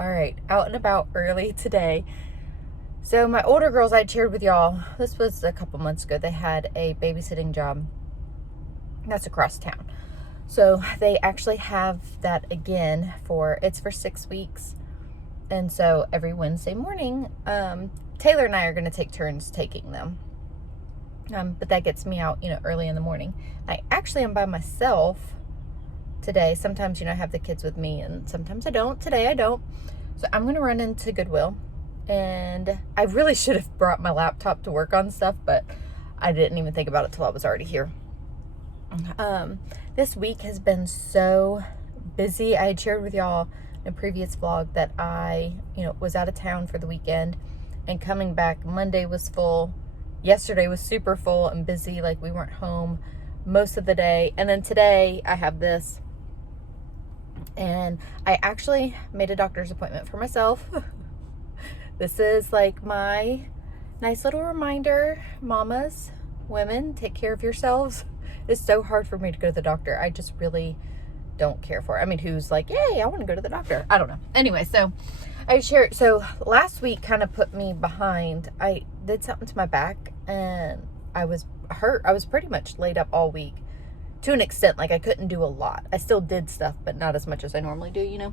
All right, out and about early today. So my older girls I shared with y'all, this was a couple months ago, they had a babysitting job that's across town. So they actually have that again it's for 6 weeks. And so every Wednesday morning, Taylor and I are going to take turns taking them. But that gets me out, early in the morning. I actually am by myself today. Sometimes, I have the kids with me and sometimes I don't. Today I don't. So I'm going to run into Goodwill, and I really should have brought my laptop to work on stuff, but I didn't even think about it till I was already here. This week has been so busy. I had shared with y'all in a previous vlog that I, was out of town for the weekend, and coming back Monday was full. Yesterday was super full and busy. Like, we weren't home most of the day. And then today I have this, and I actually made a doctor's appointment for myself. This is like my nice little reminder. Mamas, women, take care of yourselves. It's so hard for me to go to the doctor. I just really don't care for it. I mean, who's like, yay, I want to go to the doctor? I don't know. Anyway, so so last week kind of put me behind. I did something to my back and I was hurt. I was pretty much laid up all week to an extent. Like, I couldn't do a lot. I still did stuff, but not as much as I normally do,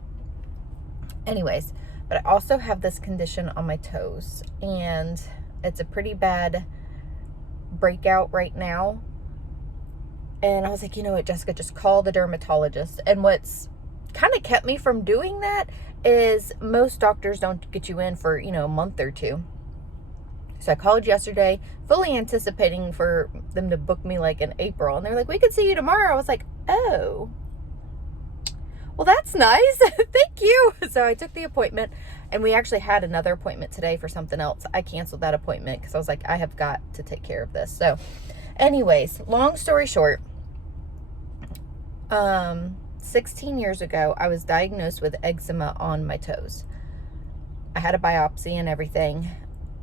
Anyways, but I also have this condition on my toes, and it's a pretty bad breakout right now. And I was like, you know what, Jessica, just call the dermatologist. And what's kind of kept me from doing that is most doctors don't get you in for, a month or two. So I called yesterday, fully anticipating for them to book me like in April. And they're like, we could see you tomorrow. I was like, oh, well, that's nice. Thank you. So I took the appointment, and we actually had another appointment today for something else. I canceled that appointment because I was like, I have got to take care of this. So anyways, long story short, 16 years ago, I was diagnosed with eczema on my toes. I had a biopsy and everything.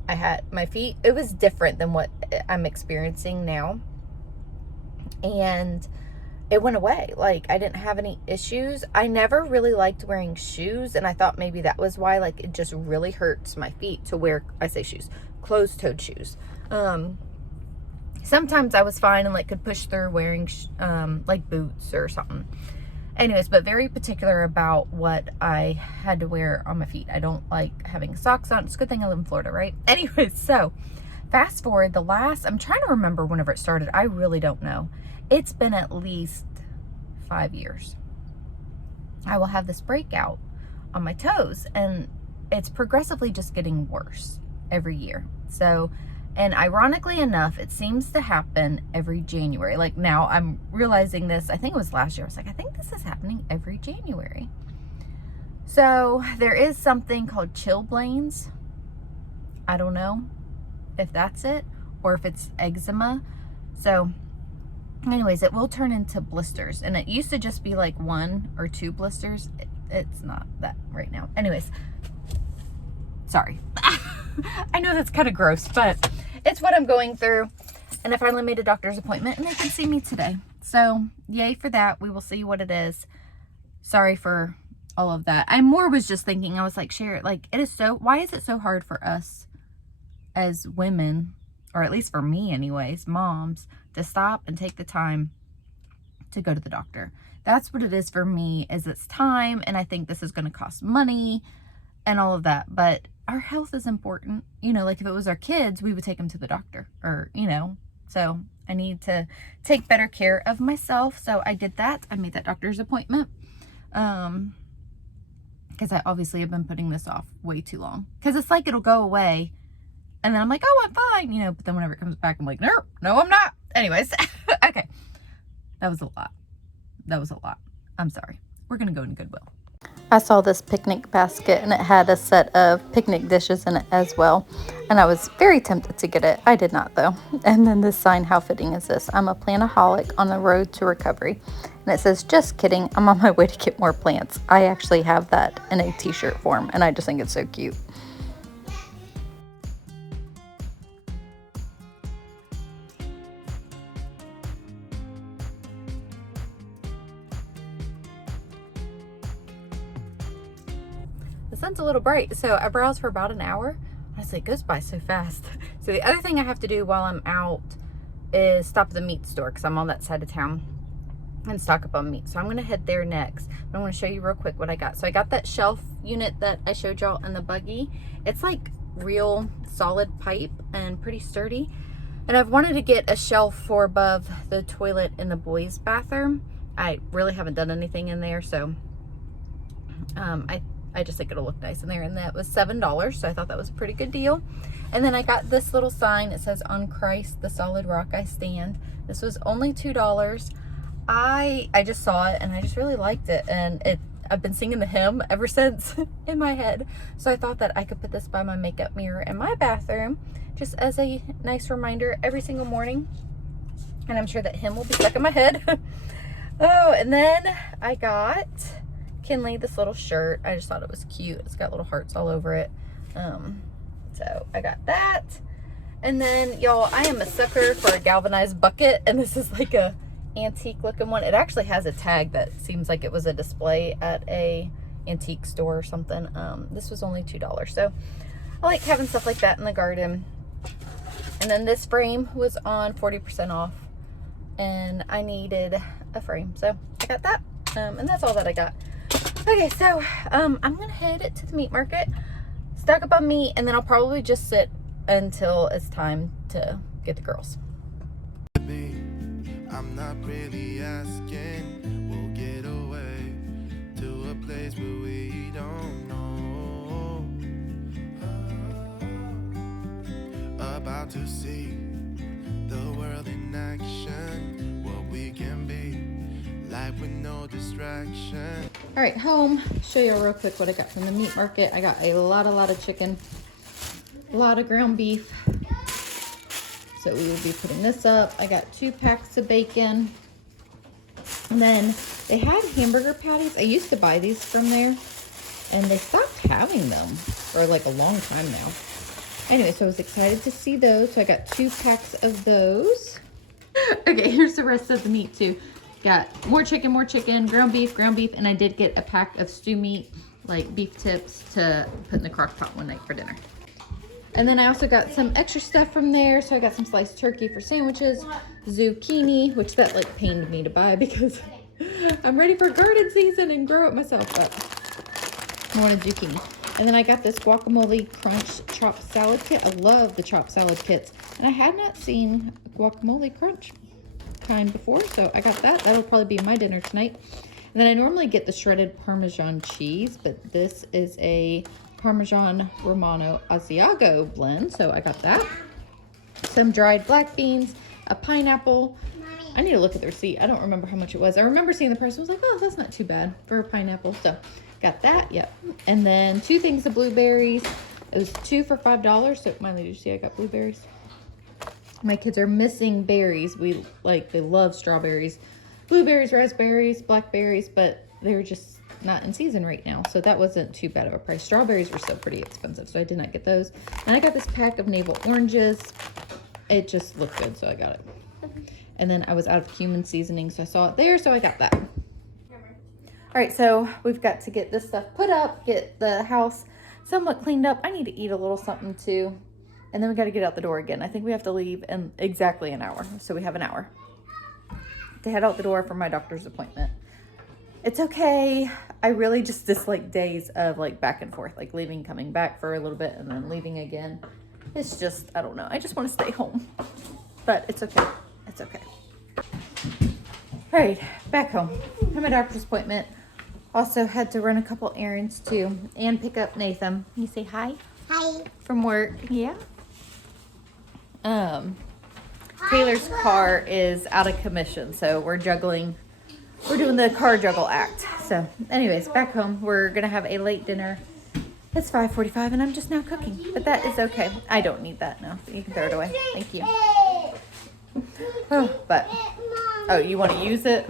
I had my feet, it was different than what I'm experiencing now. And it went away. Like, I didn't have any issues. I never really liked wearing shoes, and I thought maybe that was why. Like, it just really hurts my feet to wear, I say shoes, closed-toed shoes. Sometimes I was fine and like could push through wearing like boots or something. Anyways, but very particular about what I had to wear on my feet. I don't like having socks on. It's a good thing I live in Florida, right? Anyways, so fast forward, I'm trying to remember whenever it started. I really don't know. It's been at least 5 years. I will have this breakout on my toes, and it's progressively just getting worse every year. So, and ironically enough, it seems to happen every January. Like, now I'm realizing this, I think it was last year. I was like, I think this is happening every January. So there is something called chilblains. I don't know if that's it or if it's eczema. So anyways, it will turn into blisters. And it used to just be like 1 or 2 blisters. It's not that right now. Anyways, sorry. I know that's kind of gross, but it's what I'm going through. And I finally made a doctor's appointment, and they can see me today. So yay for that. We will see what it is. Sorry for all of that. I more was just thinking, I was like, share it. Like, why is it so hard for us as women, or at least for me anyways, moms, to stop and take the time to go to the doctor? That's what it is for me, is it's time. And I think this is going to cost money and all of that, but our health is important. Like, if it was our kids, we would take them to the doctor, or, so I need to take better care of myself. So I did that. I made that doctor's appointment. Because I obviously have been putting this off way too long, because it's like, it'll go away. And then I'm like, oh, I'm fine, but then whenever it comes back, I'm like, no, I'm not. Anyways, okay. That was a lot. I'm sorry. We're going to go in Goodwill. I saw this picnic basket, and it had a set of picnic dishes in it as well. And I was very tempted to get it. I did not, though. And then this sign, how fitting is this? I'm a plantaholic on the road to recovery. And it says, just kidding, I'm on my way to get more plants. I actually have that in a t-shirt form, and I just think it's so cute. the sun's a little bright. So I browsed for about an hour. Honestly, it goes by so fast. So the other thing I have to do while I'm out is stop at the meat store because I'm on that side of town and stock up on meat. So I'm going to head there next. But I'm going to show you real quick what I got. So I got that shelf unit that I showed y'all in the buggy. It's like real solid pipe and pretty sturdy. And I've wanted to get a shelf for above the toilet in the boys' bathroom. I really haven't done anything in there, so I just think it'll look nice in there. And that was $7, so I thought that was a pretty good deal. And then I got this little sign. It says, "On Christ, the solid rock I stand." This was only $2. I just saw it and I just really liked it, and I've been singing the hymn ever since in my head. So I thought that I could put this by my makeup mirror in my bathroom just as a nice reminder every single morning. And I'm sure that hymn will be stuck in my head. Oh, and then I got Kinley this little shirt. I just thought it was cute. It's got little hearts all over it. So I got that. And then, y'all, I am a sucker for a galvanized bucket, and this is like a antique looking one. It actually has a tag that seems like it was a display at a antique store or something. This was only $2, so I like having stuff like that in the garden. And then this frame was on 40% off, and I needed a frame, so I got that. And that's all that I got. Okay, so I'm gonna head to the meat market, stock up on meat, and then I'll probably just sit until it's time to get the girls. I'm not really asking. We'll get away to a place where we don't know. About to see the world in action. What we can be like with no distraction. All right, home. Show you real quick what I got from the meat market. I got a lot of chicken, a lot of ground beef. So we will be putting this up. I got 2 packs of bacon. And then they had hamburger patties. I used to buy these from there, and they stopped having them for like a long time now. Anyway, so I was excited to see those. So I got 2 packs of those. Okay, here's the rest of the meat too. Got more chicken, ground beef, and I did get a pack of stew meat, like beef tips, to put in the crock pot one night for dinner. And then I also got some extra stuff from there. So I got some sliced turkey for sandwiches, zucchini, which that like pained me to buy because I'm ready for garden season and grow it myself, but I wanted zucchini. And then I got this guacamole crunch chopped salad kit. I love the chopped salad kits. And I had not seen guacamole crunch kind before, so I got that. That'll probably be my dinner tonight. And then I normally get the shredded Parmesan cheese, but this is a Parmesan Romano Asiago blend, so I got that. Some dried black beans, a pineapple. I need to look at the receipt. I don't remember how much it was. I remember seeing the price. I was like, oh, that's not too bad for a pineapple. So got that, yep. And then 2 things of blueberries. It was 2 for $5. So Miley, did you see I got blueberries? My kids are missing berries. They love strawberries, blueberries, raspberries, blackberries, but they're just not in season right now, so that wasn't too bad of a price. Strawberries were still pretty expensive, so I did not get those. And I got this pack of navel oranges. It just looked good, so I got it. And then I was out of cumin seasoning, so I saw it there, so I got that. All right, so we've got to get this stuff put up, get the house somewhat cleaned up. I need to eat a little something too, and then we got to get out the door again. I think we have to leave in exactly an hour, so we have an hour to head out the door for my doctor's appointment. It's okay. I really just dislike days of like back and forth, like leaving, coming back for a little bit, and then leaving again. It's just, I don't know. I just want to stay home, but it's okay. It's okay. All right, back home. Had my doctor's appointment. Also had to run a couple errands too, and pick up Nathan. You say hi? Hi. From work. Yeah. Taylor's car is out of commission, so we're juggling. We're doing the car juggle act. So anyways, back home, we're gonna have a late dinner. It's 5:45 and I'm just now cooking, but that is okay. I don't need that now. You can throw it away. Thank you. Oh, you want to use it?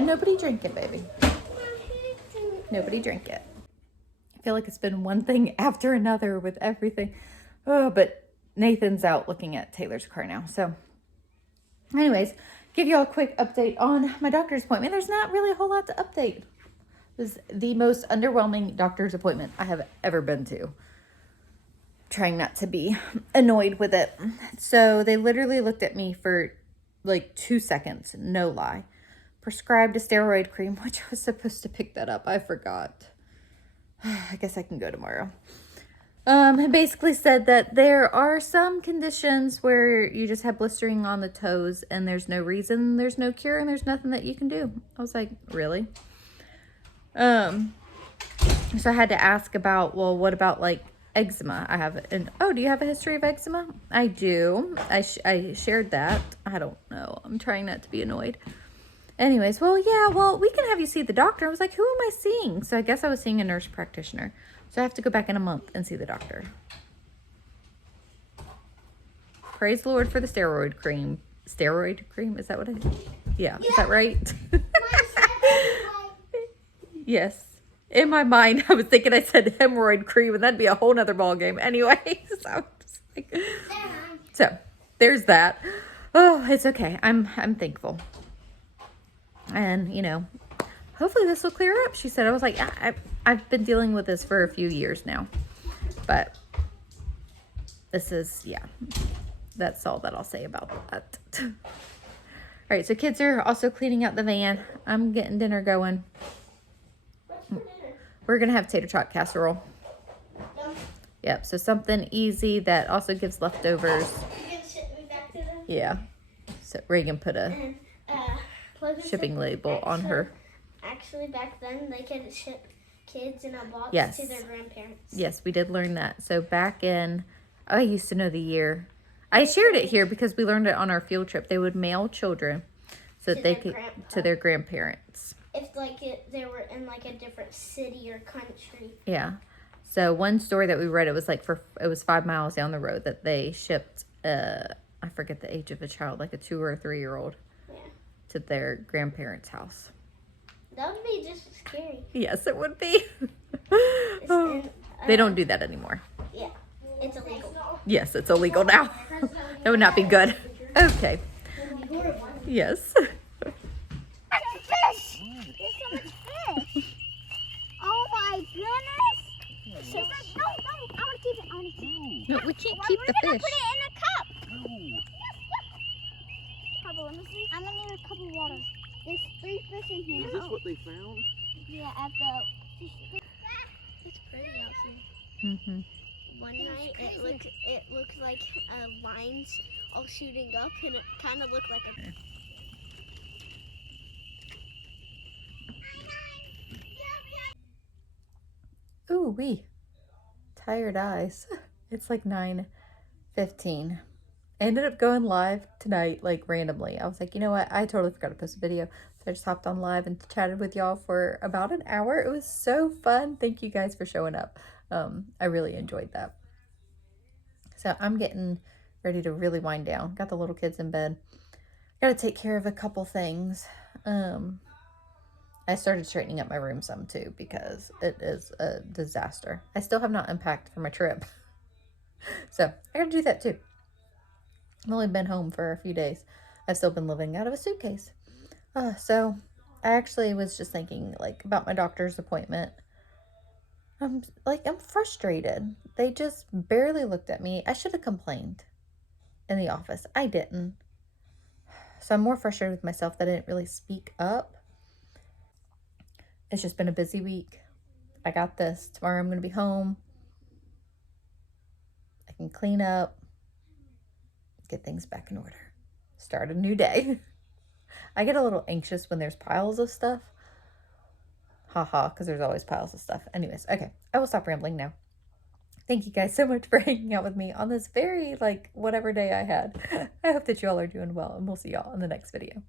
Nobody drink it, baby. Nobody drink it. I feel like it's been one thing after another with everything. Oh, but Nathan's out looking at Taylor's car now. So anyways, give you all a quick update on my doctor's appointment. There's not really a whole lot to update. It was the most underwhelming doctor's appointment I have ever been to. Trying not to be annoyed with it. So they literally looked at me for like 2 seconds, no lie. Prescribed a steroid cream, which I was supposed to pick that up. I forgot. I guess I can go tomorrow. It basically said that there are some conditions where you just have blistering on the toes and there's no reason, there's no cure, and there's nothing that you can do. I was like, really? So I had to ask about, well, what about like eczema? I have, and oh, do you have a history of eczema? I do. I shared that. I don't know. I'm trying not to be annoyed. Anyways, well, yeah, well, we can have you see the doctor. I was like, who am I seeing? So I guess I was seeing a nurse practitioner. So I have to go back in a month and see the doctor. Praise the Lord for the steroid cream. Steroid cream? Is that what it is? Yeah. Is that right? Yes. In my mind, I was thinking I said hemorrhoid cream, and that'd be a whole nother ball game. Anyway, so there's that. Oh, it's okay. I'm thankful. And, you know, hopefully this will clear up. She said, I was like, I've been dealing with this for a few years now, but this is, yeah, that's all that I'll say about that. All right. So kids are also cleaning out the van. I'm getting dinner going. What's for dinner? We're going to have tater tot casserole. Yum. Yep. So something easy that also gives leftovers. You can ship me back to them. Yeah. So Reagan put a And, shipping label on her. Actually, back then, they could ship kids in a box Yes. to their grandparents. Yes, we did learn that. So back in, I used to know the year. I shared it here because we learned it on our field trip. They would mail children so that they could to their grandparents. If they were in like a different city or country. Yeah. So one story that we read, it was 5 miles down the road that they shipped. I forget the age of the child, like a 2 or 3 year old, Yeah. to their grandparents' house. That would be just as scary. Yes, it would be. And, They don't do that anymore. Yeah, it's illegal. Yes, it's illegal now. That would not be good. Okay. Yes. Fish! There's so much fish! Oh my goodness! She's like, no, I want to keep it. I want to keep it. No, we can't Well, keep the we're gonna fish. put it in a cup. Papa, let me see. I'm gonna need a cup of water. There's 3 fish in here. Is this what they found? Yeah, at the fish. It's pretty outside. Mm-hmm. One night it looked like lines all shooting up, and it kind of looked like a. Ooh, wee. Tired eyes. It's like 9:15. I ended up going live tonight, like randomly. I was like, you know what? I totally forgot to post a video. So I just hopped on live and chatted with y'all for about an hour. It was so fun. Thank you guys for showing up. I really enjoyed that. So I'm getting ready to really wind down. Got the little kids in bed. Got to take care of a couple things. I started straightening up my room some too because it is a disaster. I still have not unpacked for my trip. So I got to do that too. I've only been home for a few days. I've still been living out of a suitcase. So I actually was just thinking like about my doctor's appointment. I'm frustrated. They just barely looked at me. I should have complained in the office. I didn't. So I'm more frustrated with myself that I didn't really speak up. It's just been a busy week. I got this. Tomorrow I'm going to be home. I can clean up, get things back in order, start a new day. I get a little anxious when there's piles of stuff. Haha, because there's always piles of stuff. Anyways, okay, I will stop rambling now. Thank you guys so much for hanging out with me on this very, whatever day I had. I hope that you all are doing well, and we'll see y'all in the next video.